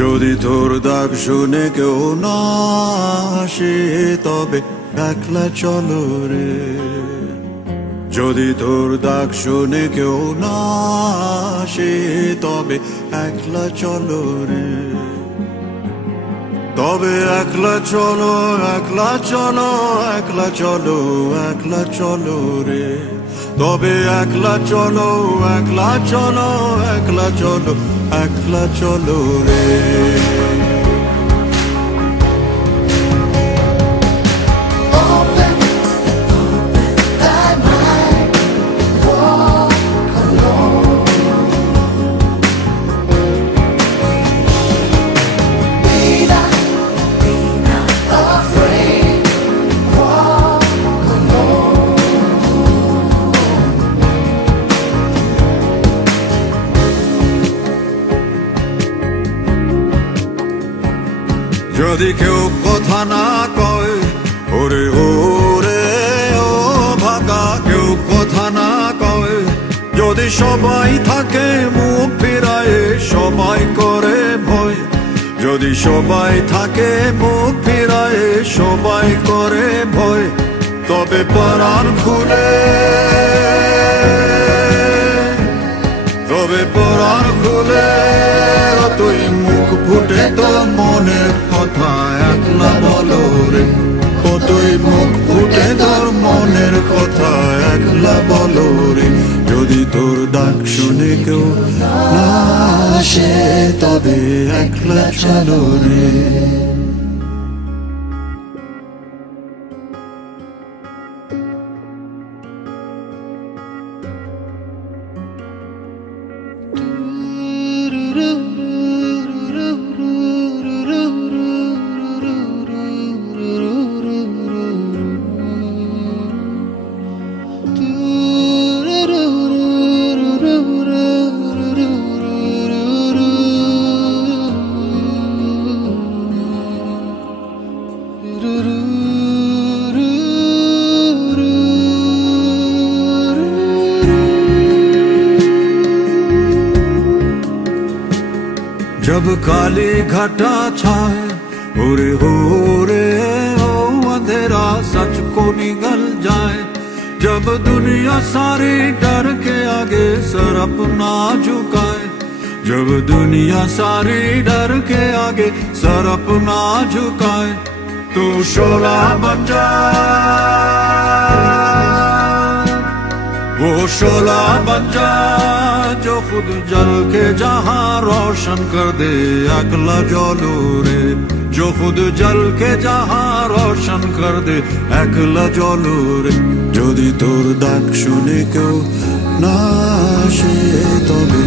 যদি তোর ডাক শুনে কেউ না আসে তবে একলা চলো রে। যদি তোর ডাক শুনে কেউ না আসে তবে একলা চলো রে। তবে একলা চলো, একলা চলো, একলা চলো, একলা চলো রে। তবে একলা চলো, একলা চলো, একলা চলো, একলা চলো রে। যদি কেউ কথা না কয় ওরে ওরে ও ভাগা, কেউ কথা না কয়, যদি সবাই থাকে মুখ ফিরায় সবাই করে ভয়। যদি সবাই থাকে মুখ ফিরায় সবাই করে ভয়, তবে পরাণ খুলে, তবে পরাণ খুলে তুই মুখ ফুটে তোর মনের কথা একলা বলো রে। ও তুই মুখ ফুটে তোর মনের কথা একলা বলো রে। যদি তোর ডাক শুনে কেউ না আসে তবে একলা চলো রে। जब काली घटा छाए ओरे हो रे ओ अंधेरा सच को निगल जाए, जब दुनिया सारी डर के आगे सर अपना झुकाए, जब दुनिया सारी डर के आगे सर अपना झुकाए, तू शोला बन जा, वो शोला बन जा जो खुद जल के जहां रोशन कर दे अगला जलो रे। जो खुद जल के जहां रोशन कर दे अगला जलो रे। যদি তোর ডাক শুনে কেউ না আসে তবে